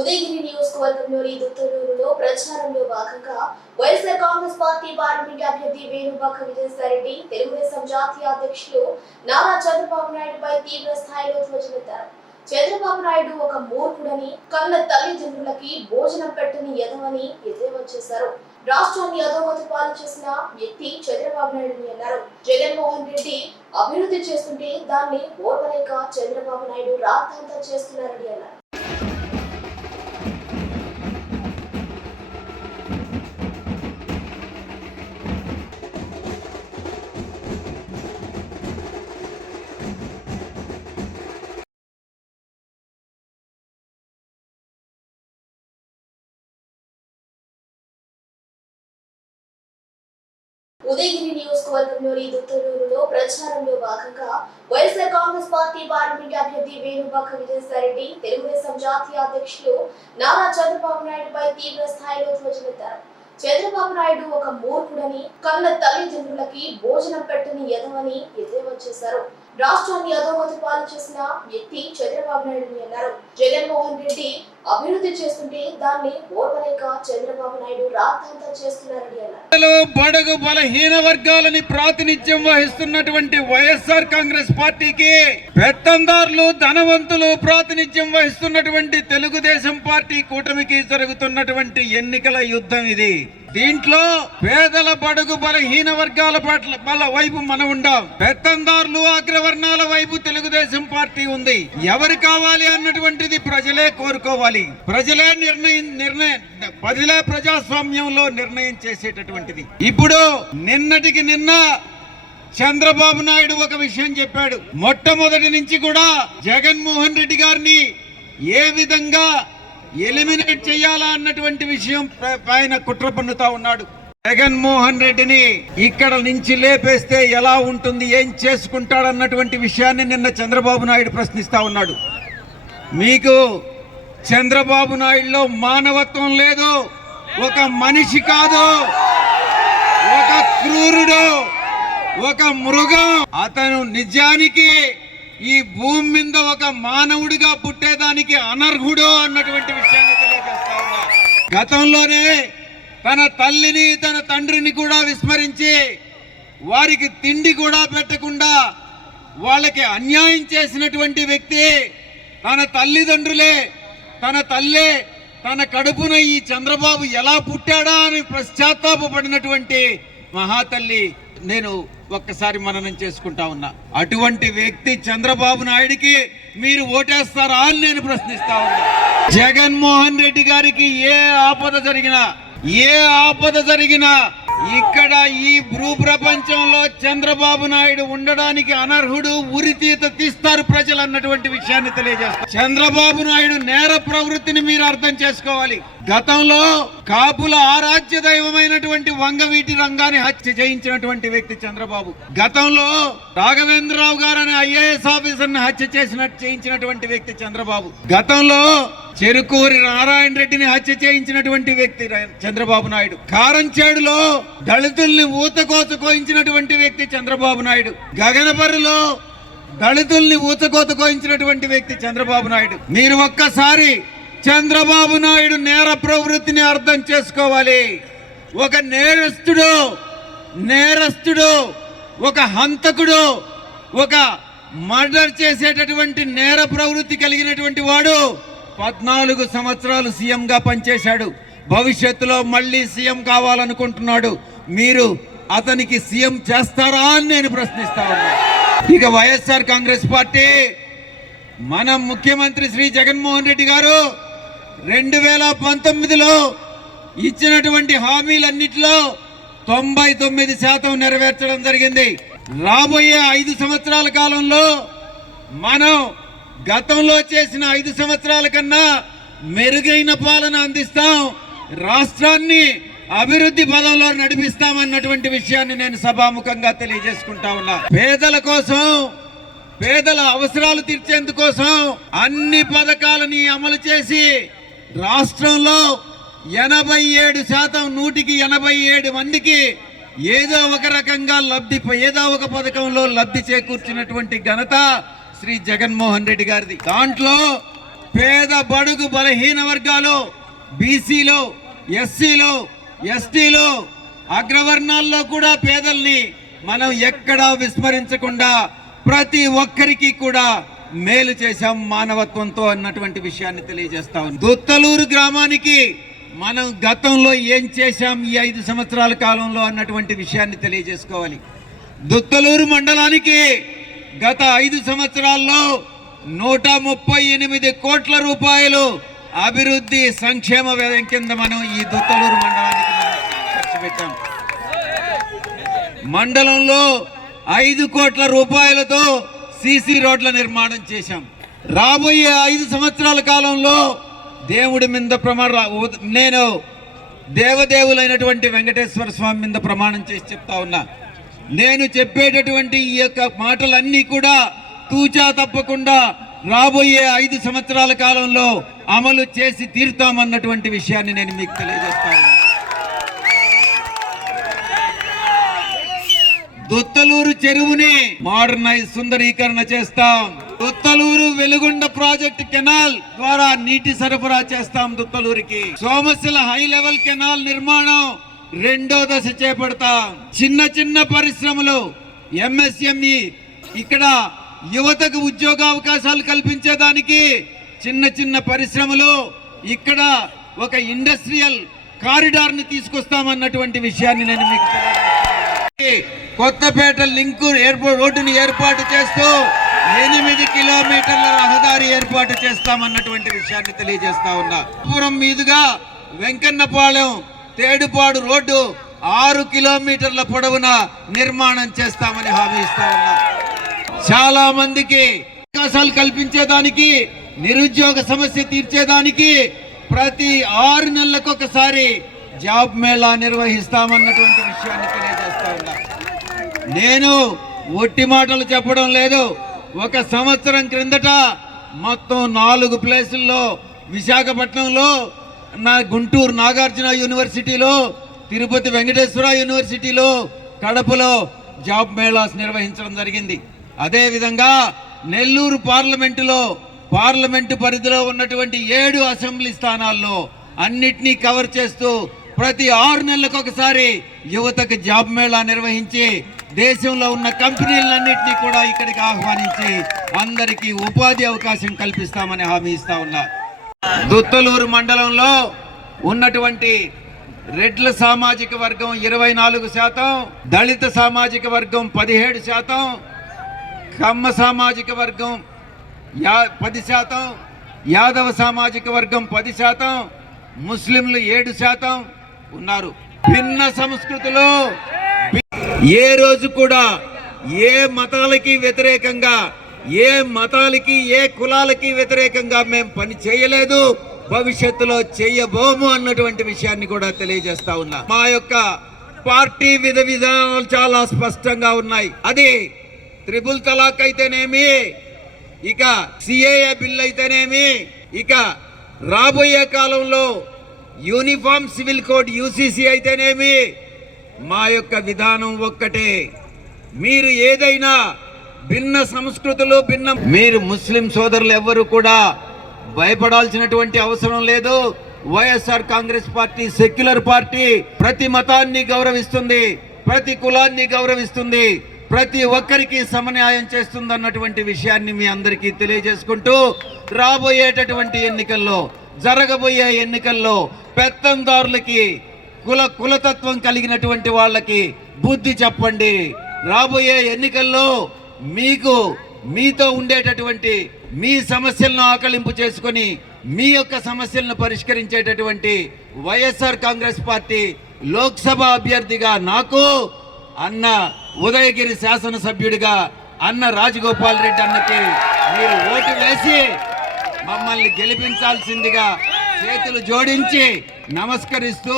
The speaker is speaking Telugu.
ఉదయగిరి నియోజకవర్గంలోని దుత్తూరులో ప్రచారంలో భాగంగా వైఎస్ఆర్ కాంగ్రెస్ పార్టీ పార్లమెంట్ అభ్యర్థి వేణుబాక విజయసాయిరెడ్డి తెలుగుదేశం జాతీయ అధ్యక్షులు నారా చంద్రబాబు నాయుడుపై తీవ్ర స్థాయిలో ధ్వజమెత్తారు. చంద్రబాబు నాయుడు ఒక మూర్ఖుడని, కన్న తల్లిదండ్రులకి భోజనం పెట్టని ఎదవని ఎద్దేవా చేశారు. రాష్ట్రాన్ని అధోగతి పాలు చేసిన వ్యక్తి చంద్రబాబు నాయుడు అన్నారు. జగన్మోహన్ రెడ్డి అభివృద్ధి చేస్తుంటే దాన్ని ఓర్వలేక చంద్రబాబు నాయుడు రాద్ధాంతా చేస్తున్నారని అన్నారు. ఉదయగిరి నియోజకవర్గంలోని దుత్తూరులో ప్రచారంలో భాగంగా వైఎస్ఆర్ కాంగ్రెస్ పార్టీ పార్లమెంట్ అభ్యర్థి వేణుబాక విజయసాయిరెడ్డి తెలుగుదేశం జాతీయ అధ్యక్షులు నారా చంద్రబాబు నాయుడుపై తీవ్ర స్థాయిలో ధ్వజమెత్తారు. చంద్రబాబు నాయుడు ఒక మూర్ఖుడని, కన్న తల్లిదండ్రులకి భోజనం పెట్టని ఎదవని ఎద్దేవా చేశారు. రాష్ట్రాన్ని అధోగతి పాలు చేసిన వ్యక్తి చంద్రబాబు నాయుడు అన్నారు. జగన్మోహన్ రెడ్డి అభివృద్ధి చేస్తుంటే దాన్ని ఓర్వలేక చంద్రబాబు నాయుడు రాద్ధాంతా చేస్తున్నారని అన్నారు. బడుగు బలహీన వర్గాలని ప్రాతినిధ్యం వహిస్తున్నటువంటి వైఎస్ఆర్ కాంగ్రెస్ పార్టీకి, పెత్తందారులు ధనవంతులు ప్రాతినిధ్యం వహిస్తున్నటువంటి తెలుగుదేశం పార్టీ కూటమికి జరుగుతున్నటువంటి ఎన్నికల యుద్ధం ఇది. దీంట్లో పేదల బడుగు బలహీన వర్గాల పట్ల వైపు మనం ఉండాం. పెత్తందారులు అగ్రవర్ణాల వైపు తెలుగుదేశం పార్టీ ఉంది. ఎవరు కావాలి అన్నటువంటిది ప్రజలే కోరుకోవాలి. ప్రజలే ప్రజాస్వామ్యంలో నిర్ణయం చేసేటటువంటిది. ఇప్పుడు నిన్నటికి నిన్న చంద్రబాబు నాయుడు ఒక విషయం చెప్పాడు. మొట్టమొదటి నుంచి కూడా జగన్మోహన్ రెడ్డి గారిని ఏ విధంగా ఎలిమినేట్ చేయాలా అన్నటువంటి విషయం ఆయన కుట్ర పన్నుతా ఉన్నాడు. జగన్మోహన్ రెడ్డిని ఇక్కడ నుంచి లేపేస్తే ఎలా ఉంటుంది, ఏం చేసుకుంటాడన్నటువంటి విషయాన్ని నిన్న చంద్రబాబు నాయుడు ప్రశ్నిస్తా ఉన్నాడు. మీకు చంద్రబాబు నాయుడులో మానవత్వం లేదు. ఒక మనిషి కాదు, ఒక క్రూరుడు, ఒక మృగం. అతను నిజానికి ఈ భూమి మీద ఒక మానవుడిగా పుట్టేదానికి అనర్హుడు అన్నటువంటి విషయాన్ని తెలియజేస్తా ఉన్నా. గతంలోనే తన తల్లిని తన తండ్రిని కూడా విస్మరించి, వారికి తిండి కూడా పెట్టకుండా వాళ్ళకి అన్యాయం చేసినటువంటి వ్యక్తి, తన తల్లిదండ్రులే, తన తల్లే తన కడుపున ఈ చంద్రబాబు ఎలా పుట్టాడా అని పశ్చాత్తాపడినటువంటి మహాతల్లి నేను ఒక్కసారి మననం చేసుకుంటా ఉన్నా. అటువంటి వ్యక్తి చంద్రబాబు నాయుడికి మీరు ఓటేస్తారా అని నేను ప్రశ్నిస్తా ఉన్నా. జగన్మోహన్ రెడ్డి గారికి ఏ ఆపద జరిగినా ఇక్కడ ఈ భూ ప్రపంచంలో చంద్రబాబు నాయుడు ఉండడానికి అనర్హుడు, ఉరితీత తీస్తారు ప్రజలు అన్నటువంటి విషయాన్ని తెలియజేస్తారు. చంద్రబాబు నాయుడు నేర ప్రవృత్తిని మీరు అర్థం చేసుకోవాలి. గతంలో కాపుల ఆరాధ్య దైవమైనటువంటి వంగవీటి రంగాన్ని హత్య చేయించినటువంటి వ్యక్తి చంద్రబాబు. గతంలో రాఘవేంద్రరావు గారు అనే ఐఏఎస్ ఆఫీసర్ని హత్య చేయించినటువంటి వ్యక్తి చంద్రబాబు. గతంలో చెరుకూరి నారాయణ రెడ్డిని హత్య చేయించినటువంటి వ్యక్తి చంద్రబాబు నాయుడు. కారంచేడులో దళితుల్ని ఊతకోత కోయించినటువంటి వ్యక్తి చంద్రబాబు నాయుడు. గగనపర్రిలో దళితుల్ని ఊతకోత కోయించినటువంటి వ్యక్తి చంద్రబాబు నాయుడు. మీరు ఒక్కసారి చంద్రబాబు నాయుడు నేర ప్రవృత్తిని అర్థం చేసుకోవాలి. ఒక నేరస్తుడు, ఒక హంతకుడు, ఒక మర్డర్ చేసేటటువంటి నేర ప్రవృత్తి కలిగినటువంటి వాడు 14 సంవత్సరాలు సీఎంగా పనిచేశాడు. భవిష్యత్తులో మళ్ళీ సీఎం కావాలనుకుంటున్నాడు. మీరు అతనికి సీఎం చేస్తారా అని నేను ప్రశ్నిస్తా ఉన్నా. ఇక వైఎస్ఆర్ కాంగ్రెస్ పార్టీ, మన ముఖ్యమంత్రి శ్రీ జగన్మోహన్ రెడ్డి గారు 2019లో ఇచ్చినటువంటి హామీలన్నిటిలో 99% నెరవేర్చడం జరిగింది. రాబోయే 5 సంవత్సరాల కాలంలో మనం గతంలో చేసిన 5 సంవత్సరాల కన్నా మెరుగైన పాలన అందిస్తాం, రాష్ట్రాన్ని అభివృద్ధి పదంలో నడిపిస్తామన్నటువంటి విషయాన్ని నేను సభాముఖంగా తెలియజేసుకుంటా ఉన్నా. పేదల కోసం, పేదల అవసరాలు తీర్చేందుకోసం అన్ని పథకాలని అమలు చేసి రాష్ట్రంలో 87% 187 మందికి ఏదో ఒక రకంగా ఏదో ఒక పథకంలో లబ్ధి చేకూర్చినటువంటి ఘనత శ్రీ జగన్మోహన్ రెడ్డి గారిది. దాంట్లో పేద బడుగు బలహీన వర్గాలు, బీసీలు, ఎస్సీలు, ఎస్టీలు, అగ్రవర్ణాల్లో కూడా పేదల్ని మనం ఎక్కడా విస్మరించకుండా ప్రతి ఒక్కరికి కూడా మేలు చేశాం మానవత్వంతో అన్నటువంటి విషయాన్ని తెలియజేస్తా ఉన్నాం. దుత్తలూరు గ్రామానికి మనం గతంలో ఏం చేశాం ఈ 5 సంవత్సరాల కాలంలో అన్నటువంటి విషయాన్ని తెలియజేసుకోవాలి. దుత్తలూరు మండలానికి గత 5 సంవత్సరాల్లో 138 కోట్ల రూపాయలు అభివృద్ధి సంక్షేమ వ్యయం కింద మనం ఈ దుత్తలూరు మండలానికి ఖర్చు పెట్టాం. మండలంలో 5 కోట్ల రూపాయలతో సీసీ రోడ్ల నిర్మాణం చేశాం. రాబోయే 5 సంవత్సరాల కాలంలో దేవుడి మీద నేను దేవదేవులైనటువంటి వెంకటేశ్వర స్వామి మీద ప్రమాణం చేసి చెప్తా ఉన్నా, నేను చెప్పేటటువంటి ఈ యొక్క మాటలన్నీ కూడా తూచా తప్పకుండా రాబోయే 5 సంవత్సరాల కాలంలో అమలు చేసి తీరుతామన్నటువంటి విషయాన్ని నేను మీకు తెలియజేస్తాను. దుత్తలూరు చెరువుని మోడర్నైజ్ సుందరీకరణ చేస్తాం. దుత్తలూరు వెలుగొండ ప్రాజెక్ట్ కెనాల్ ద్వారా నీటి సరఫరా చేస్తాం దుత్తలూరికి. సోమశిల హై లెవెల్ కెనాల్ నిర్మాణం 2వ దశ చేపడతాం. చిన్న చిన్న పరిశ్రమలు, ఎంఎస్ఎంఈ, ఇక్కడ యువతకు ఉద్యోగ అవకాశాలు కల్పించేదానికి చిన్న చిన్న పరిశ్రమలు, ఇక్కడ ఒక ఇండస్ట్రియల్ కారిడార్ ని తీసుకొస్తామన్నటువంటి విషయాన్ని నేను మీకు కొత్తపేట లింకు ఎయిర్పోర్ట్ రోడ్డుని ఏర్పాటు చేస్తూ 8 కిలోమీటర్ల రహదారి ఏర్పాటు చేస్తామన్నటువంటి విషయాన్ని తెలియజేస్తా ఉన్నా. పురం మీదుగా వెంకన్నపాలెం తేడుపాడు రోడ్డు 6 కిలోమీటర్ల పొడవున నిర్మాణం చేస్తామని హామీ ఇస్తా ఉన్నా. చాలా మందికి అవకాశాలు కల్పించేదానికి, నిరుద్యోగ సమస్య తీర్చేదానికి ప్రతి 6 నెలలకు ఒకసారి జాబ్ మేళా నిర్వహిస్తామన్నటువంటి విషయాన్ని తెలియజేస్తా ఉన్నా. నేను ఒట్టి మాటలు చెప్పడం లేదు. 1 సంవత్సరం క్రిందట మొత్తం 4 ప్లేసుల్లో, విశాఖపట్నంలో, గుంటూరు నాగార్జున యూనివర్సిటీలో, తిరుపతి వెంకటేశ్వర యూనివర్సిటీలో, కడపలో జాబ్ మేళాస్ నిర్వహించడం జరిగింది. అదేవిధంగా నెల్లూరు పార్లమెంటు పరిధిలో ఉన్నటువంటి 7 అసెంబ్లీ స్థానాల్లో అన్నిటినీ కవర్ చేస్తూ ప్రతి 6 నెలలకు ఒకసారి యువతకు జాబ్ మేళా నిర్వహించి దేశంలో ఉన్న కంపెనీలన్నింటినీ కూడా ఇక్కడికి ఆహ్వానించి అందరికీ ఉపాధి అవకాశం కల్పిస్తామని హామీ ఇస్తా ఉన్నా. దుత్తలూరు మండలంలో ఉన్నటువంటి రెడ్ల సామాజిక వర్గం 24%, దళిత సామాజిక వర్గం 17%, కమ్మ సామాజిక వర్గం 10%, యాదవ సామాజిక వర్గం 10%, ముస్లింలు 7% ఉన్నారు. భిన్న సంస్కృతులు ఏ రోజు కూడా ఏ మతాలకి వ్యతిరేకంగా, ఏ మతాలకి, ఏ కులాలకి వ్యతిరేకంగా మేము పని చేయలేదు, భవిష్యత్తులో చేయబోము అన్నటువంటి విషయాన్ని కూడా తెలియజేస్తా ఉన్నా. మా యొక్క పార్టీ విధానాలు చాలా స్పష్టంగా ఉన్నాయి. అది త్రిపుల్ తలాక్ అయితేనేమి, ఇక సిఏఏ బిల్ అయితేనేమి, ఇక రాబోయే కాలంలో యూనిఫామ్ సివిల్ కోడ్ యూసీసీ అయితేనేమి, మా యొక్క విధానం ఒక్కటే. మీరు ఏదైనా భిన్న సంస్కృతులు, మీరు ముస్లిం సోదరులు ఎవ్వరూ కూడా భయపడాల్సినటువంటి అవసరం లేదు. YSR Congress party secular party, ప్రతి మతాన్ని గౌరవిస్తుంది, ప్రతి కులాన్ని గౌరవిస్తుంది, ప్రతి ఒక్కరికి సమన్యాయం చేస్తుంది అన్నటువంటి విషయాన్ని మీ అందరికీ తెలియజేసుకుంటూ, రాబోయేటటువంటి ఎన్నికల్లో, జరగబోయే ఎన్నికల్లో పెత్తందారులకి, కులతత్వం కలిగినటువంటి వాళ్ళకి బుద్ధి చెప్పండి. రాబోయే ఎన్నికల్లో మీతో ఉండేటటువంటి మీ సమస్యలను ఆకలింపు చేసుకొని మీ యొక్క సమస్యలను పరిష్కరించేటటువంటి వైఎస్ఆర్ కాంగ్రెస్ పార్టీ లోక్సభ అభ్యర్థిగా నాకు, అన్న ఉదయగిరి శాసనసభ్యుడిగా అన్న రాజగోపాల్ రెడ్డి అన్నకి మీరు ఓటు వేసి మమ్మల్ని గెలిపించాల్సిందిగా చేతులు జోడించి నమస్కరిస్తూ